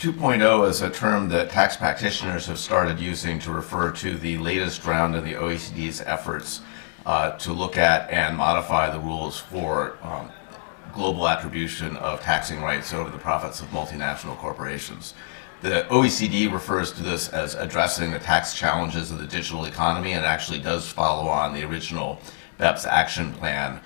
2.0 is a term that tax practitioners have started using to refer to the latest round of the OECD's efforts to look at and modify the rules for global attribution of taxing rights over the profits of multinational corporations. The OECD refers to this as addressing the tax challenges of the digital economy, and actually does follow on the original BEPS action plan.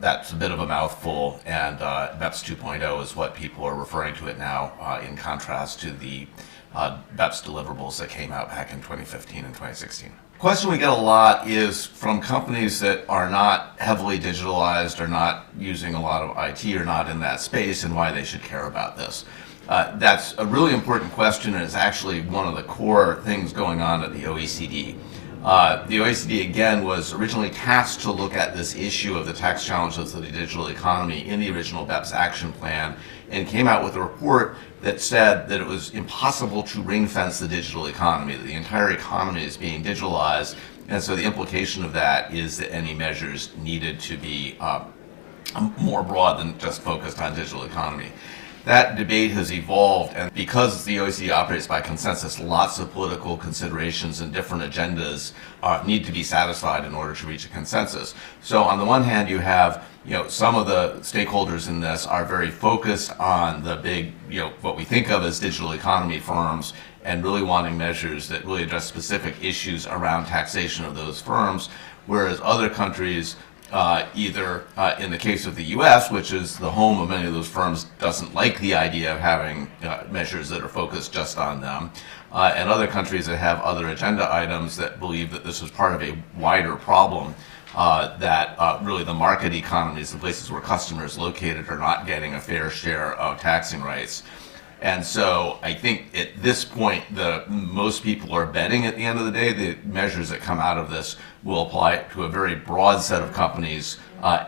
That's a bit of a mouthful, and BEPS 2.0 is what people are referring to it now, in contrast to the BEPS deliverables that came out back in 2015 and 2016. The question we get a lot is from companies that are not heavily digitalized, or not using a lot of IT, or not in that space, and why they should care about this. That's a really important question, and it's actually one of the core things going on at the OECD. The OECD, again, was originally tasked to look at this issue of the tax challenges of the digital economy in the original BEPS action plan, and came out with a report that said that it was impossible to ring-fence the digital economy, that the entire economy is being digitalized, and so the implication of that is that any measures needed to be more broad than just focused on digital economy. That debate has evolved, and because the OECD operates by consensus, lots of political considerations and different agendas need to be satisfied in order to reach a consensus. So on the one hand, you have some of the stakeholders in this are very focused on the big, what we think of as digital economy firms, and really wanting measures that really address specific issues around taxation of those firms, whereas other countries, either in the case of the U.S., which is the home of many of those firms, doesn't like the idea of having measures that are focused just on them, and other countries that have other agenda items that believe that this is part of a wider problem, that really the market economies, the places where customers located, are not getting a fair share of taxing rights. And so I think at this point, most people are betting at the end of the day the measures that come out of this will apply to a very broad set of companies,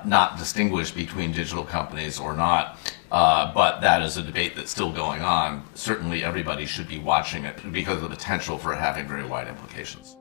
not distinguish between digital companies or not. But that is a debate that's still going on. Certainly everybody should be watching it because of the potential for it having very wide implications.